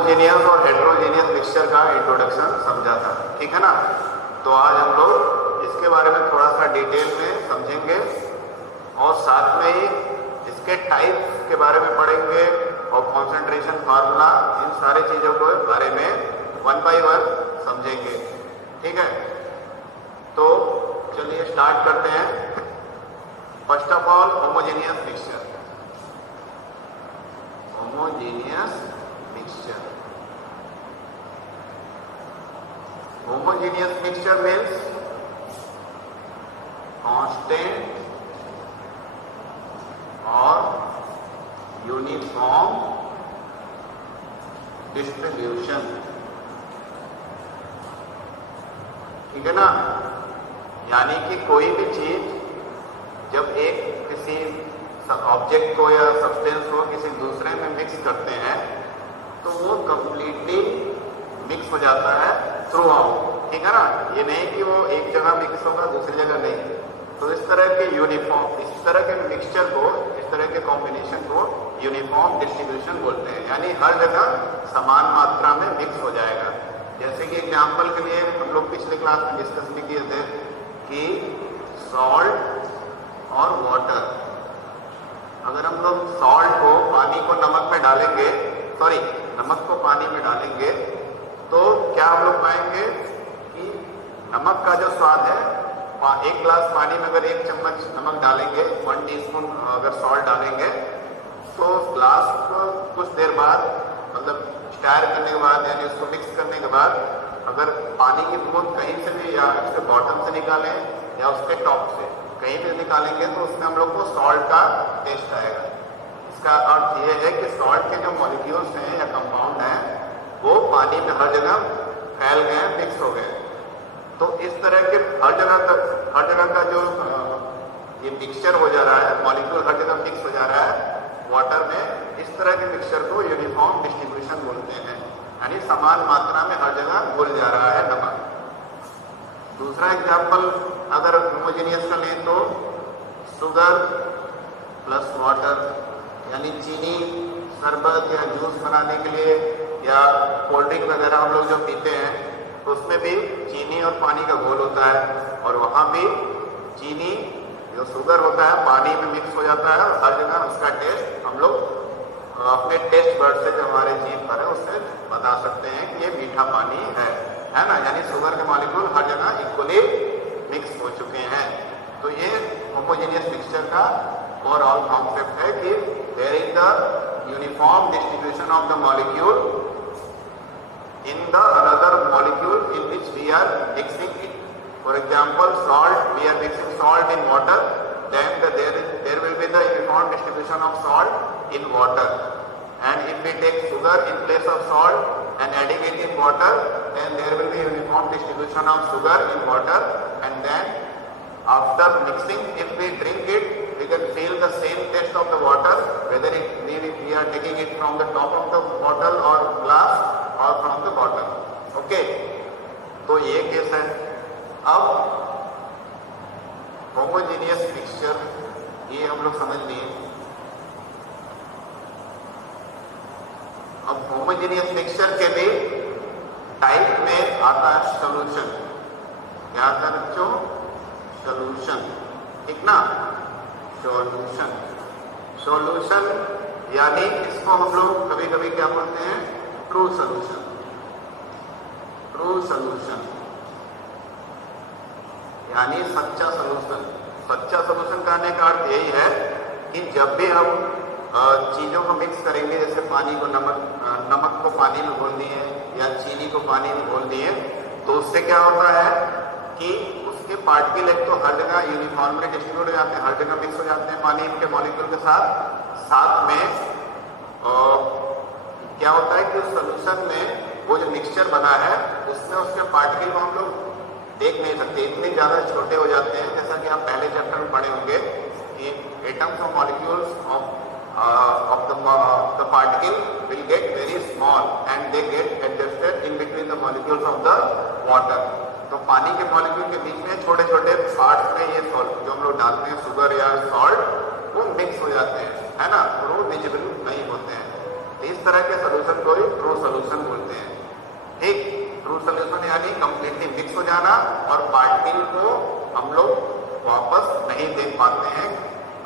Homogeneous और heterogeneous mixture का introduction समझा था, ठीक है ना। तो आज हम लोग इसके बारे में थोड़ा सा डिटेल में समझेंगे और साथ में ही इसके टाइप्स के बारे में पढ़ेंगे और कॉन्सेंट्रेशन फार्मूला, इन सारी चीज़ों के बारे में वन बाय वन समझेंगे, ठीक है। तो चलिए स्टार्ट करते हैं। First of all homogeneous mixture. Homogeneous mixture, homogeneous mixture means constant or uniform distribution, ठीक है ना। यानी कि कोई भी चीज जब एक किसी ऑब्जेक्ट को या सब्सटेंस को किसी दूसरे में मिक्स करते हैं तो वो कंप्लीटली मिक्स हो जाता है थ्रू आउट, ठीक है ना। ये नहीं कि वो एक जगह मिक्स होगा दूसरी जगह नहीं। तो इस तरह के यूनिफॉर्म, इस तरह के मिक्सचर को, इस तरह के कॉम्बिनेशन को यूनिफॉर्म डिस्ट्रीब्यूशन बोलते हैं, यानी हर जगह समान मात्रा में मिक्स हो जाएगा। जैसे कि एग्जाम्पल के लिए हम लोग पिछले क्लास में डिस्कस भी किए थे कि सॉल्ट और वाटर, अगर हम लोग सॉल्ट को पानी को नमक में डालेंगे, सॉरी नमक को पानी में डालेंगे, तो क्या हम लोग पाएंगे कि नमक का जो स्वाद है, एक ग्लास पानी में अगर 1 चम्मच नमक डालेंगे, 1 टीस्पून अगर सॉल्ट डालेंगे, तो ग्लास को कुछ देर बाद, मतलब स्टायर करने के बाद यानी उसको मिक्स करने के बाद, अगर पानी की बूंद कहीं से भी या उसके बॉटम से निकालें या उसके टॉप से कहीं भी निकालेंगे तो उसमें हम लोग को सॉल्ट का टेस्ट आएगा। इसका अर्थ ये है कि सॉल्ट के जो मॉलिक्यूल्स हैं या कंपाउंड हैं वो पानी में हर जगह फैल गए, मिक्स हो गए। तो इस तरह के हर जगह का जो ये मिक्सचर हो जा रहा है, मॉलिक्यूल हर जगह मिक्स हो जा रहा है वाटर में, इस तरह के मिक्सचर को यूनिफॉर्म डिस्ट्रीब्यूशन बोलते हैं, यानी समान मात्रा में हर जगह घुल जा रहा है नमक। दूसरा एग्जाम्पल अगर होमोजेनियस का लें तो शुगर प्लस वाटर, यानी चीनी शरबत या जूस बनाने के लिए या कोल्ड ड्रिंक वगैरह हम लोग जो पीते हैं तो उसमें भी चीनी और पानी का घोल होता है, और वहाँ भी चीनी जो शुगर होता है पानी में मिक्स हो जाता है, और हर जगह उसका टेस्ट हम लोग अपने टेस्ट बर्ड से जो हमारे जीभ पर है उससे बता सकते हैं कि ये मीठा पानी है ना। यानी शुगर के मॉलिक्यूल हर जगह इक्वली मिक्स हो चुके हैं। तो ये होमोजेनियस मिक्सचर का ओवरऑल कॉन्सेप्ट है कि there is the uniform distribution of the molecule in the another molecule in which we are mixing it. For example, salt, we are mixing salt in water, then there will be the uniform distribution of salt in water. And if we take sugar in place of salt and adding it in water, then there will be uniform distribution of sugar in water. And then after mixing, if we drink it, we can feel the same taste of the water, whether we are taking it from the top of the bottle or glass और from the bottle. Okay, तो ये case है। अब homogeneous mixture ये हम लोग समझ लिए। अब होमोजेनियस मिक्सचर के भी टाइप में आता है सॉल्यूशन। क्या आता है बच्चों? सॉल्यूशन, ठीक ना। सॉल्यूशन, सॉल्यूशन यानी इसको हम लोग कभी कभी क्या बोलते हैं? True solution. ट्रू सॉल्यूशन यानी सच्चा सॉल्यूशन। सच्चा सॉल्यूशन कहने का अर्थ यही है कि जब भी हम चीज़ों को मिक्स करेंगे, जैसे पानी को नमक को पानी में घोल दिए या चीनी को पानी में घोल दिए, तो उससे क्या होता है कि उसके पार्टिकल एक तो हर जगह यूनिफॉर्मली डिस्ट्रीब्यूट हो जाते हैं, हर जगह मिक्स हो जाते हैं पानी के मॉलिक्यूल के साथ में क्या होता है कि उस सॉल्यूशन में वो जो मिक्सचर बना है उसमें उसके पार्टिकल को हम लोग देख नहीं सकते, इतने ज़्यादा छोटे हो जाते हैं। जैसा कि आप पहले चैप्टर में पढ़े होंगे कि atoms of molecules of the particle will get very small and they get adjusted in between the molecules of the water. तो पानी के मॉलिक्यूल के बीच में छोटे छोटे पार्ट्स में ये सॉल्ट जो हम लोग डालते हैं, शुगर या सॉल्ट, वो मिक्स हो जाते हैं, है ना, और वो विजिबल नहीं होते हैं। इस तरह के सोल्यूशन को ही ट्रू सोल्यूशन बोलते हैं। ठीक, ट्रू सोल्यूशन यानी कंप्लीटली मिक्स हो जाना और पार्टिकल को हम लोग वापस नहीं देख पाते हैं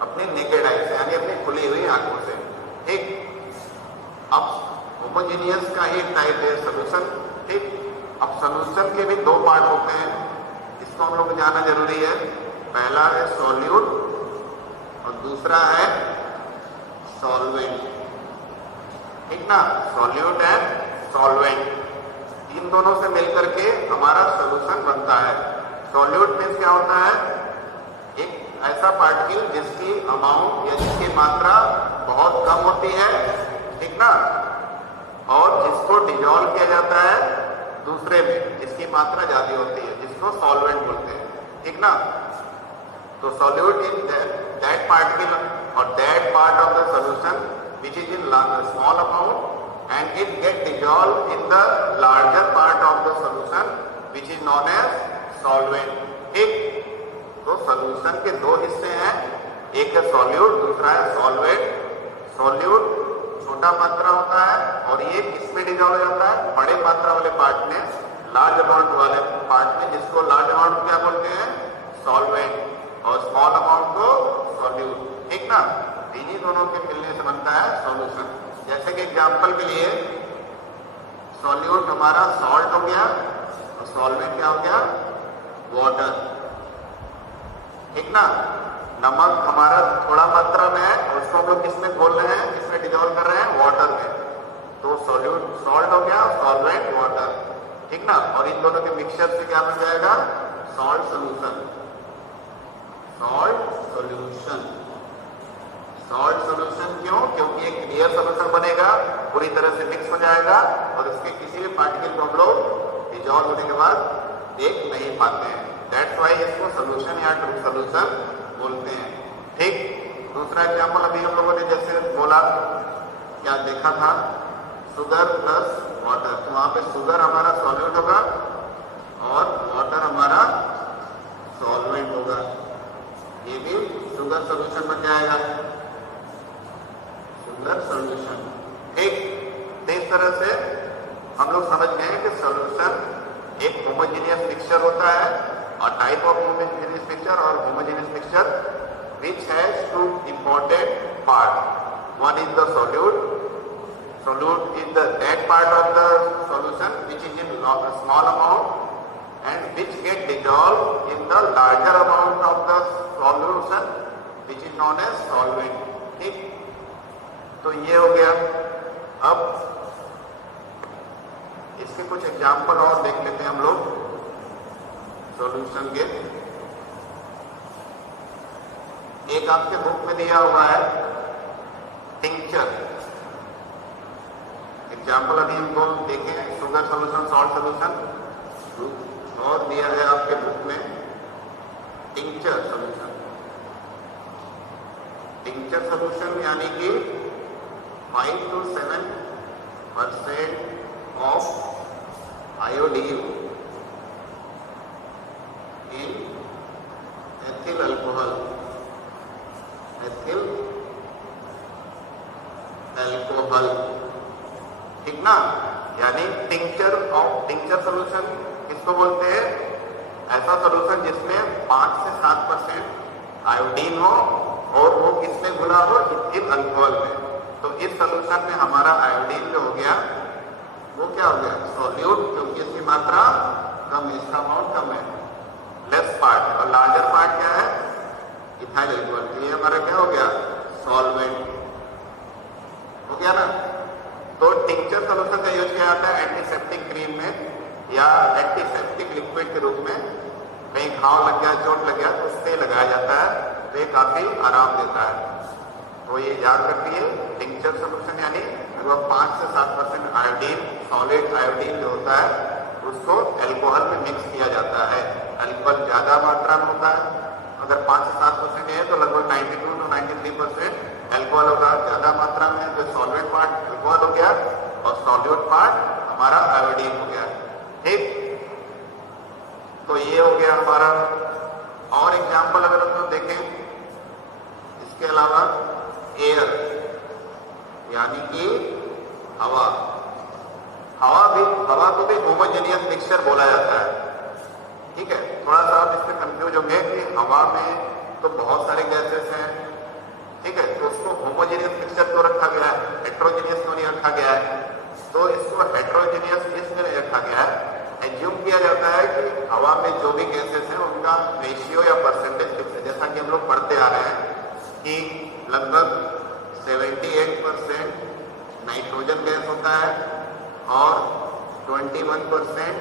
अपनी नेकेड आई से, यानी अपनी खुली हुई आंखों से। ठीक, अब होमोजेनियस का ही टाइप है सोल्यूशन। ठीक, अब सोल्यूशन के भी दो पार्ट होते हैं, इसको हम लोग को जानना जरूरी है। पहला है सॉल्यूट और दूसरा है सॉल्वेंट। ठीक ना, सॉल्यूट एंड सॉल्वेंट, इन दोनों से मिलकर के हमारा सोल्यूशन बनता है। सॉल्यूट मीन्स क्या होता है, एक ऐसा पार्टिकल जिसकी अमाउंट या जिसकी मात्रा बहुत कम होती है, ठीक ना, और जिसको डिजोल्व किया जाता है दूसरे में जिसकी मात्रा ज्यादा होती है, जिसको सॉल्वेंट बोलते हैं। ठीक ना, तो सॉल्यूट इन दैट पार्टिकल और that part of the solution which is in small amount and it get dissolved in the larger part of the solution which is known as solvent। ठीक, तो solution के दो हिस्से हैं, एक है solute, दूसरा है सॉल्वेंट। सॉल्यूट छोटा मात्रा होता है और ये किसमें डिजॉल्व हो जाता है, बड़े मात्रा वाले पार्ट में, लार्ज अमाउंट वाले पार्ट में, जिसको लार्ज अमाउंट क्या बोलते हैं, सॉल्वेंट, और स्मॉल अमाउंट को सॉल्यूट। ठीक ना, इन्हीं दोनों के मिलने से बनता है सॉल्यूशन। जैसे कि एग्जांपल के लिए सॉल्यूट हमारा सॉल्ट हो गया और सॉल्वेंट क्या हो गया, वाटर। ठीक ना, नमक हमारा थोड़ा मात्रा में है और उसको हम लोग किसमें घोल रहे हैं, किसमें डिजॉल्व कर रहे हैं, वाटर में, तो सॉल्यूट सॉल्ट हो गया, सॉल्वेंट वाटर। ठीक ना, और इन दोनों के मिक्सचर से क्या बन जाएगा, salt solution. Salt solution, salt solution क्यों, क्योंकि एक क्लियर सोल्यूशन बनेगा, पूरी तरह से मिक्स हो जाएगा और उसके किसी भी पार्टिकल को हम लोग डिजॉल्व होने के बाद देख नहीं पाते हैं। दैट्स वाई इसको सोल्यूशन या ट्रू सोल्यूशन बोलते हैं। ठीक, दूसरा एग्जाम्पल अभी हम लोगों ने जैसे बोला, क्या देखा था, शुगर प्लस वाटर, तो वहां पे शुगर हमारा सॉल्यूट होगा और वाटर हमारा सॉल्वेंट होगा, ये भी शुगर सोल्यूशन बन जाएगा, शुगर सोल्यूशन। ठीक, इस तरह से हम लोग समझ गए कि सोल्यूशन एक होमोजेनियस मिक्सचर होता है और टाइप ऑफ होमोजेनियस मिक्सचर और homogeneous mixture which has two important part, one is the solute is that part of the solution which is in small amount and which get dissolved in the larger amount of the solution which is known as solvent। ठीक, तो ये हो गया। अब इसके कुछ example और देख लेते हैं हम लोग सॉल्यूशन के। एक आपके बुक में दिया हुआ है टिंचर, एग्जाम्पल अभी हमको देखें, शुगर सोल्यूशन, सॉल्ट सोल्यूशन, और दिया है आपके बुक में टिंचर सोल्यूशन। टिंचर सोल्यूशन यानी कि 5 to 7% of iodine in ethyl alcohol, ethyl alcohol। ठीक ना, यानी टिंचर सोल्यूशन किसको बोलते हैं, ऐसा सोल्यूशन जिसमें 5 से 7% आयोडीन हो और वो किसमें घुला हो, इथिल अल्कोहल में। तो इस सोल्यूशन में हमारा आयोडीन जो हो गया वो क्या हो गया, सॉल्यूट, क्योंकि इसकी मात्रा कम है, इसका अमाउंट कम है, लेस पार्ट, और लार्जर पार्ट क्या है, इथाइल अल्कोहल, तो ये हमारा क्या हो गया, सॉल्वेंट हो गया ना। तो टिंचर सोल्यूशन का यूज किया जाता है एंटीसेप्टिक क्रीम में या एंटीसेप्टिक लिक्विड के रूप में, कहीं घाव लग गया, चोट लग गया तो उससे लगाया जाता है, तो ये काफी आराम देता है। तो ये याद रखिए, टिंचर सोल्यूशन यानी लगभग 5 से 7% आयोडीन, सॉलिड आयोडीन जो होता है उसको अल्कोहल में मिक्स किया जाता है। अल्कोहल ज्यादा मात्रा में होता है, अगर 5 से 7% है तो लगभग 92 to 93% अल्कोहल होगा, ज्यादा मात्रा में जो सॉल्वेंट पार्ट अल्कोहल हो गया और सॉल्यूट पार्ट हमारा आयोडीन हो गया। ठीक, तो ये हो गया हमारा। और एग्जाम्पल अगर हम लोग देखें, इसके अलावा एयर यानी कि हवा, हवा को भी होमोजेनियस मिक्सचर बोला जाता है। ठीक है, थोड़ा सा आप इसमें कंफ्यूज होंगे कि हवा में तो बहुत सारे गैसेस हैं, ठीक है, तो उसको होमोजेनियस मिक्सचर क्यों रखा गया है, हेट्रोजेनियस क्यों नहीं रखा गया है? तो इसको हेट्रोजेनियस इसलिए नहीं रखा गया है, एज्यूम किया जाता है कि हवा में जो भी गैसेस हैं उनका रेशियो या परसेंटेज फिक्स है। जैसा कि हम लोग पढ़ते आ रहे हैं कि लगभग 78% नाइट्रोजन गैस होता है और 21%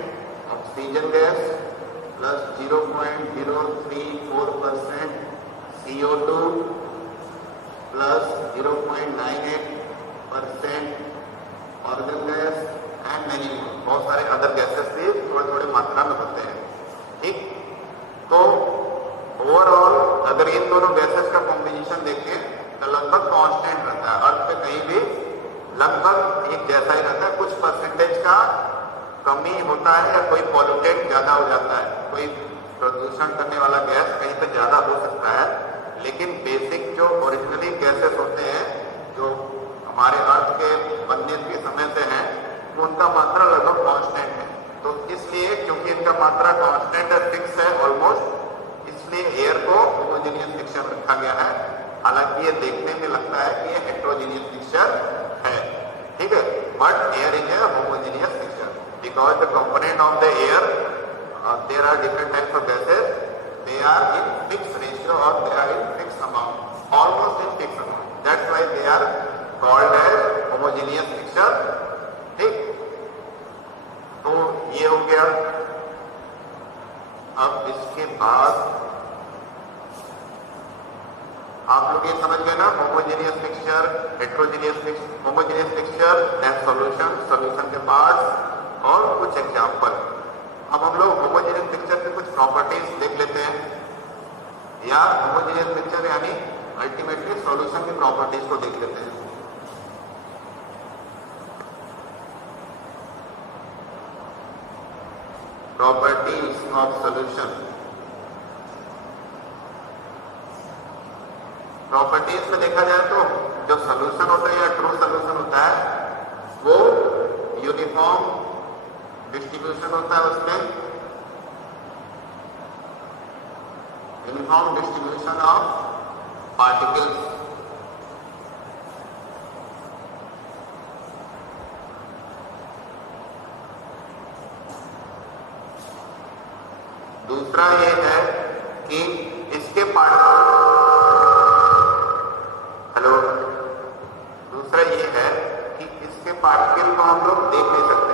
oxygen gas plus 0.034% CO2 plus 0.98% organ gas and many बहुत सारे अदर गैसेस भी थोड़े थोड़े मात्रा में होते हैं। ठीक, तो ओवरऑल अगर इन दोनों गैसेस का कॉम्बिनेशन देखें तो लगभग कांस्टेंट रहता है, अर्थ पे कहीं भी लगभग एक जैसा ही रहता है। कुछ परसेंटेज का कमी होता है या कोई पॉल्यूटेंट ज्यादा हो जाता है, कोई प्रदूषण करने वाला गैस कहीं पे ज्यादा हो सकता है, लेकिन बेसिक जो ओरिजिनली गैसेस होते हैं जो हमारे अर्थ के बनने के समय से हैं, तो उनका मात्रा लगभग कांस्टेंट है। तो इसलिए क्योंकि इनका मात्रा कांस्टेंट है, फिक्स है ऑलमोस्ट, इसलिए एयर को होमोजेनियस मिक्सचर रखा गया है। हालांकि ये देखने में लगता है कि ये हेट्रोजेनियस मिक्सचर है, ठीक है, but air is a homogeneous mixture because the component of the air there are different types of gases, they are in fixed ratio or they are in fixed amount, almost in fixed amount, that's why they are called as homogeneous mixture। ठीक, तो ये हो गया। अब इसके बाद आप लोग ये समझ गए ना, homogeneous mixture, heterogeneous mixture, homogeneous mixture and solution, solution के पार्ट्स और कुछ एग्जांपल। अब हम लोग होमोजेनियस मिक्सचर के कुछ प्रॉपर्टीज देख लेते हैं, या होमोजेनियस मिक्सचर यानी अल्टीमेटली सॉल्यूशन की प्रॉपर्टीज को देख लेते हैं। प्रॉपर्टीज ऑफ सॉल्यूशन, प्रॉपर्टीज में देखा जाए तो जो सॉल्यूशन होता है या ट्रू सॉल्यूशन होता है वो यूनिफॉर्म डिस्ट्रीब्यूशन होता है, उसमें यूनिफॉर्म डिस्ट्रीब्यूशन ऑफ पार्टिकल्स, दूसरा ये है कि इसके दूसरा ये है कि इसके पार्टिकल को हम लोग देख नहीं सकते,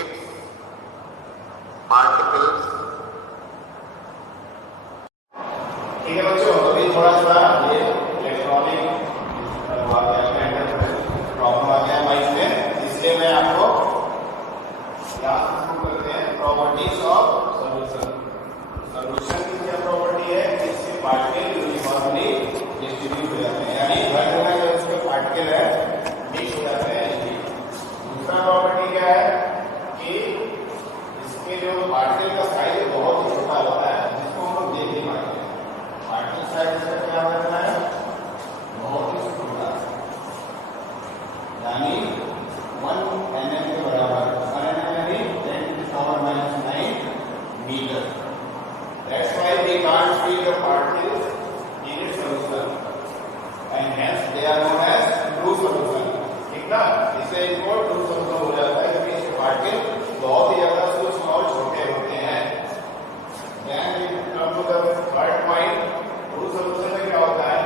इट्स पार्टिकल्स। ठीक है बच्चों, अभी थोड़ा सा ये इलेक्ट्रॉनिक प्रॉब्लम आ गया माइक में, इसलिए मैं आपको शुरू करते हैं प्रॉपर्टीज ऑफ सॉल्यूशन। सॉल्यूशन की क्या प्रॉपर्टी है, इसके पार्टिकल यूनिफॉर्मली डिस्ट्रीब्यूट हो जाते हैं, यानी हर जगह जो इसके पार्टिकल है मिक्स हो जाते हैं। दूसरा प्रॉपर्टी क्या है कि इसके जो पार्टिकल का साइज बहुत ही छोटा होता है, जिसको हम लोग देख नहीं पाते। पार्टिकल साइज इसका क्या करना है, बहुत ही छोटा, यानी 1 mm के बराबर, 1 mm यानी 10⁻⁹ metre. That's why we can't see the particles in its solution, and hence they are known as true solution। ठीक ना, इसे इनको ट्रू सॉल्यूशन हो जाता है क्योंकि इसके पार्टिकल बहुत ही ज्यादा सूक्ष्म और छोटे होते हैं। Then we come to the third point, true solution में क्या होता है,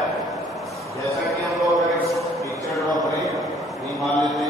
जैसा कि हम लोग अगर पिक्चर ड्रॉ करें, मान लेते हैं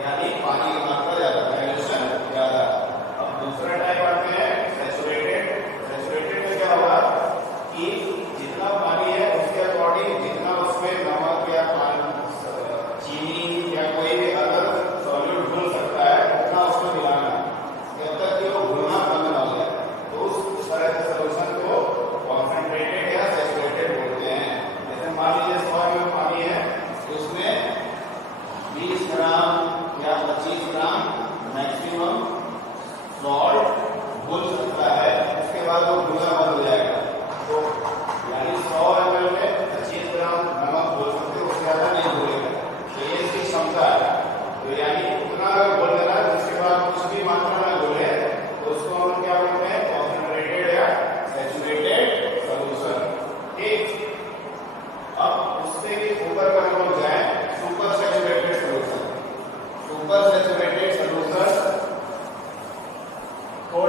यानी पानी की मात्रा ज्यादा, डाइल्यूशन ज्यादा। अब दूसरा टाइप आते हैं सैचुरेटेड। सैचुरेटेड में क्या होगा कि जितना पानी है उसके अकॉर्डिंग जितना उसमें नमक या पानी, चीनी या कोई भी अदर सॉल्यूट घुल सकता है उतना उसमें मिलाना जब तक कि वो घुलना बंद ना हो जाए। तो उस तरह के सॉल्यूशन को कॉन्सेंट्रेटेड या सैचुरेटेड बोलते हैं। जैसे मान लीजिए 100 ml पानी है, उसमें 20 ग्राम या 25 ग्राम मैक्सिमम सॉल्ट घुल सकता है, उसके बाद वो घुलना बंद हो जाएगा। तो यानी 100 ml में 25 ग्राम नमक घुल सकते हैं, उससे ज्यादा नहीं घुलेगा। तो ये इसकी क्षमता है। तो यानी उतना अगर घुल देना है उसके बाद कुछ भी मात्रा में घुले तो उसको हम क्या बोलते हैं, कॉन्सेंट्रेटेड या सैचुरेटेड सॉल्यूशन। ठीक, अब उससे भी ऊपर का हम जाए super saturated solution. Super saturated solution को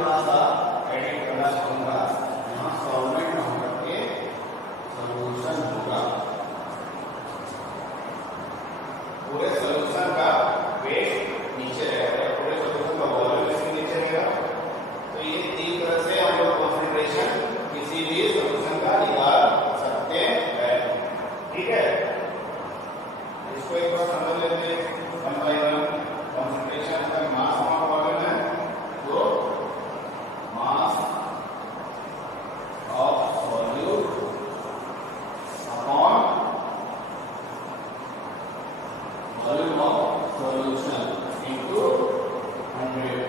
थोड़ा सा एडिट करना चाहूंगा। यहाँ सॉल्वेंट ना होकर के सॉल्यूशन होगा। पूरे सॉल्यूशन का वेट नीचे रहेगा, पूरे सॉल्यूशन का वॉल्यूम नीचे रहेगा। तो ये तीन तरह से हम लोग कॉन्सेंट्रेशन किसी भी सॉल्यूशन का निकाल सकते हैं। ठीक है, इसको एक बार समझ लेते हैं वन बाय वन। कॉन्सेंट्रेशन का मास अपॉन वॉल्यूम है, तो mass of solute upon volume of solution into 100।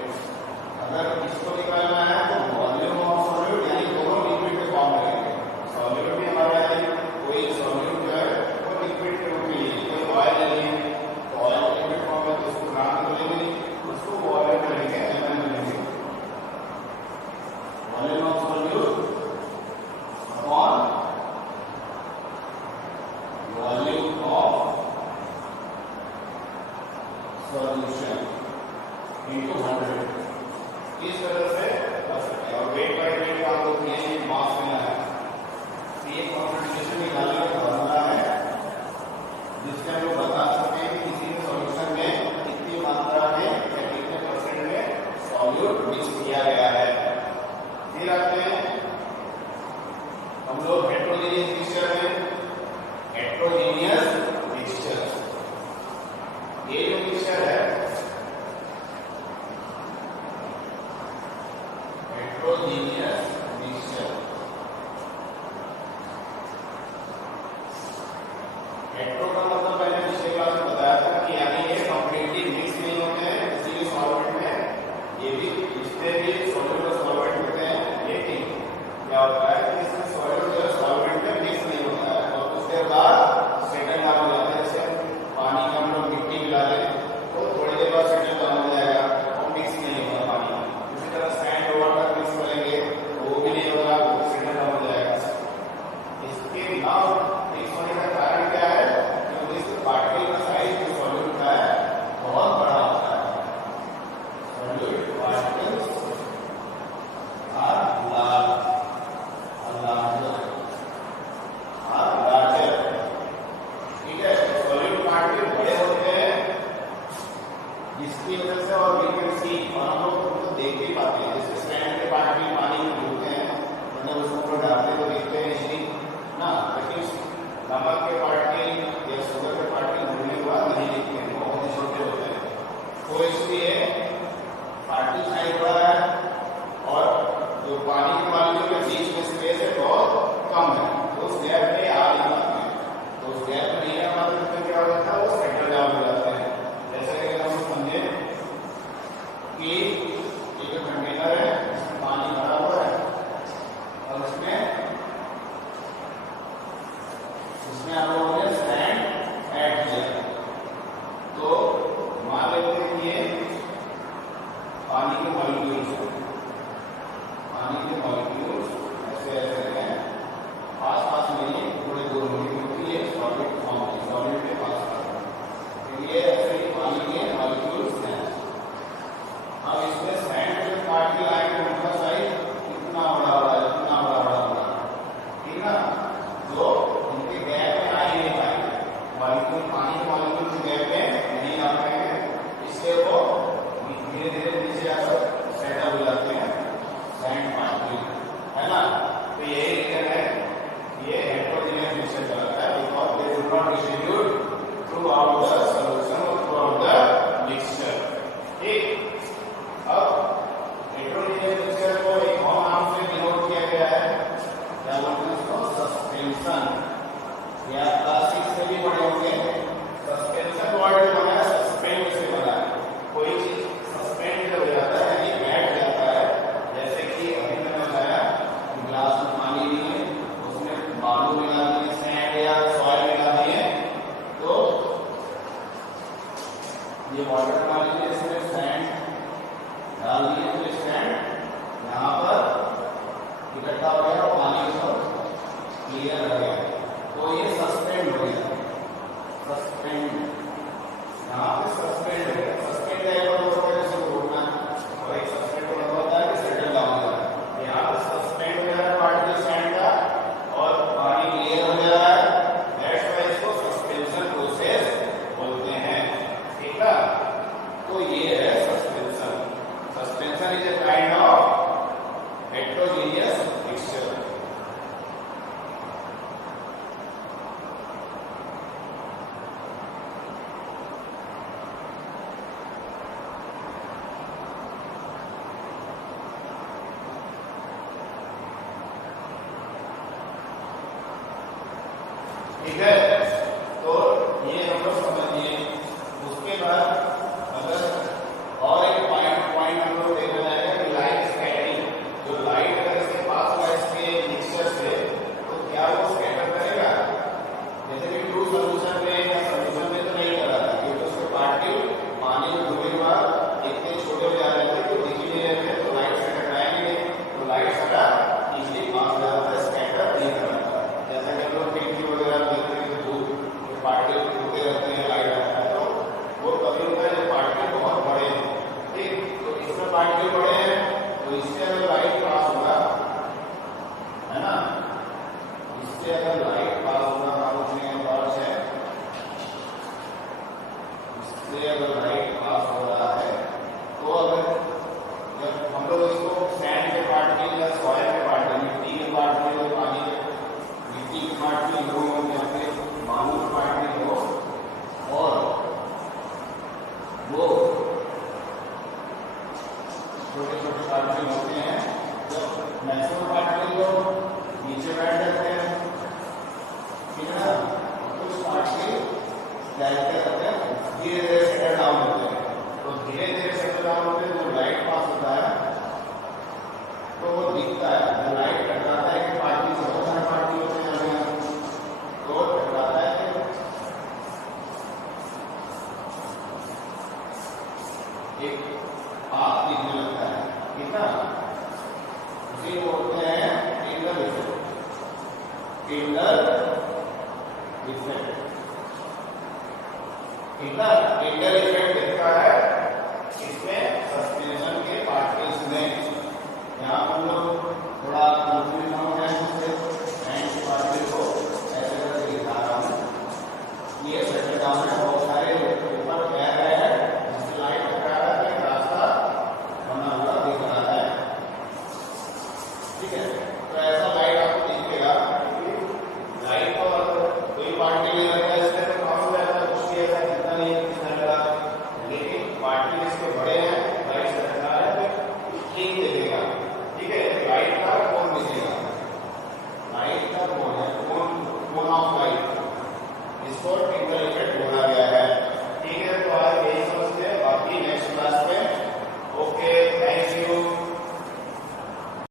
अगर इसको निकालना है तो वॉल्यूम ऑफ सॉल्यूट यानी दोनों लिक्विड के फॉर्म में रहेंगे। सॉल्यूट में हमारे यहाँ कोई सॉल्यूट जो है वो लिक्विड के रूप में लिए, कोई ऑयल ले लिए तो ऑयल लिक्विड फॉर्म में, तो उसको ग्राम में लेंगे, उसको वॉल्यूम में लेंगे, एमएल में लेंगे। Volume of solute upon volume of solution into 100। इस तरह से कर सकते हैं। और वेट बाय वेट का हम लोग ये मास लेना है, ये कॉन्सेंट्रेशन निकालने का फॉर्मूला है जिससे हम लोग बता सकते हैं कि किसी भी सॉल्यूशन में कितनी मात्रा में या कितने परसेंट में सॉल्यूट मिक्स किया गया है। फिर आते हैं हम लोग हेट्रोजीनियस मिक्सचर में। हेट्रोजीनियस मिक्सचर, ये जो मिक्सचर है हेट्रोजीनियस मिक्सचर, हेट्रो का मतलब मैंने पिछले क्लास में बताया था कि यानी ये कंप्लीटली मिक्स नहीं होते हैं किसी भी सॉल्वेंट में। ये भी इसमें भी सॉल्यूट और सॉल्वेंट होते हैं, लेकिन क्या होता है कि इसमें सॉल्यूट और सॉल्वेंट में मिक्स नहीं होता है और उसके बाद सेटल डाउन हो जाता है। जैसे पानी में हम लोग मिट्टी मिला दें तो थोड़ी देर बाद सेटल डाउन हो जाएगा, वो मिक्स नहीं होगा पानी में। उसी तरह सैंड और वाटर मिक्स करेंगे तो वो भी नहीं होगा, वो सेटल डाउन हो जाएगा। इसके ना मिक्स होने का कारण क्या है? क्योंकि इस पार्टिकल का साइज जो सॉल्यूट का है बहुत बड़ा होता है। Solute particles are larger. ठीक है, सॉल्यूट पार्टिकल बड़े होते हैं जिसकी वजह से, और वी कैन सी, और हम लोग उनको देख भी पाते हैं। जैसे सैंड के पार्टिकल पानी में डूबते हैं, मतलब उसको ऊपर डालते तो देखते हैं नहीं ना, लेकिन नमक के पार्टिकल या शुगर के पार्टिकल डूबने के बाद नहीं दिखते हैं, बहुत ही छोटे होते हैं। तो इसलिए पार्टिकल साइज बड़ा है और जो पानी के मॉलिक्यूल के बीच में स्पेस है बहुत कम है, तो उस गैप में आ नहीं पाते हैं। तो उस गैप में नहीं आ पाते तो क्या हो जाता है, वो सेटल डाउन हो जाते हैं। जैसे कि हम समझे कि एक कंटेनर है, उसमें पानी भरा हुआ है और उसमें आप लोगों ने सैंड ऐड किया, तो मान लेते हैं कि ये पानी के मॉलिक्यूल तो ये है suspension. Suspension is a kind of heterogeneous mixture. ठीक है, तो ये हम लोग समझिए। उसके बाद अगर और एक पॉइंट हम लोग देखा जाएगा कि लाइट स्कैटरिंग, जो लाइट अगर इसके पास हुआ इसके मिक्सचर से तो क्या वो स्कैटर करेगा? जैसे कि ट्रू सोल्यूशन में या सोल्यूशन में तो नहीं कर रहा था, क्योंकि उसके पार्टिकल पानी में डूबने के बाद इतने छोटे हो जा रहे थे तो दिख ही नहीं रहे थे, तो लाइट से टकराएंगे तो लाइट सारा इजीली पास हो जाता है, स्कैटर नहीं कर रहा था। जैसा कि हम लोग खिड़की वगैरह देखते हैं तो धूप पार्टिकल होते रहते हैं, लाइट आता है, तो वो कभी होता है जब पार्टिकल बहुत बड़े हैं। ठीक, तो इसमें पार्टिकल बड़े हैं तो इससे अगर लाइट पास होगा, है ना, इससे अगर लाइट पास होगा इससे अगर लाइट पास हो रहा है तो अगर जब हम लोग इसको सैंड के पार्टिकल या सॉइल के पार्टिकल, मिट्टी के पार्टिकल, पानी के मिट्टी के पार्टिकल हो या फिर बालू के पार्टिकल हो, और वो छोटे छोटे पार्टिकल होते हैं, जब मैक्सिमम पार्टिकल को नीचे बैठ जाते हैं, ठीक है ना, कुछ पार्टिकल क्या करते हैं धीरे धीरे सेटल डाउन होते हैं। तो धीरे धीरे सेटल डाउन होते हैं, जो लाइट पास होता है तो वो दिखता है, जब लाइट टकराता है कि पार्टिकल से बहुत सारे पार्टिकल होते हैं, तो टकराता है एक पाथ दिखने लगता है, ठीक है, उसी को बोलते हैं टिंडल इफेक्ट। टिंडल इफेक्ट, ठीक है, टिंडल इफेक्ट दिखता है इसमें सस्पेंशन के पार्टिकल्स में। यहाँ हम लोग थोड़ा कंफ्यूज हो गए हैं, पार्टिकल को ऐसे करके दिखा रहा हूँ। ये सेटल डाउन है, बहुत सारे ऊपर कह रहे हैं जिससे लाइट टकरा रहा है, एक रास्ता बना हुआ दिख रहा है, ठीक है। तो ऐसा लाइट आपको दिखेगा, लाइट को कोई पार्टिकल लगता है इसमें तो कम हो जाता है, कुछ भी ऐसा कितना नहीं है किस तरह का, लेकिन पार्टिकल इसके बड़े हैं, लाइट से टकरा है तो ठीक दिखेगा, ठीक है। लाइट का कोण दिखेगा, लाइट का कोण है, कोण ऑफ लाइट, इसको टिंडल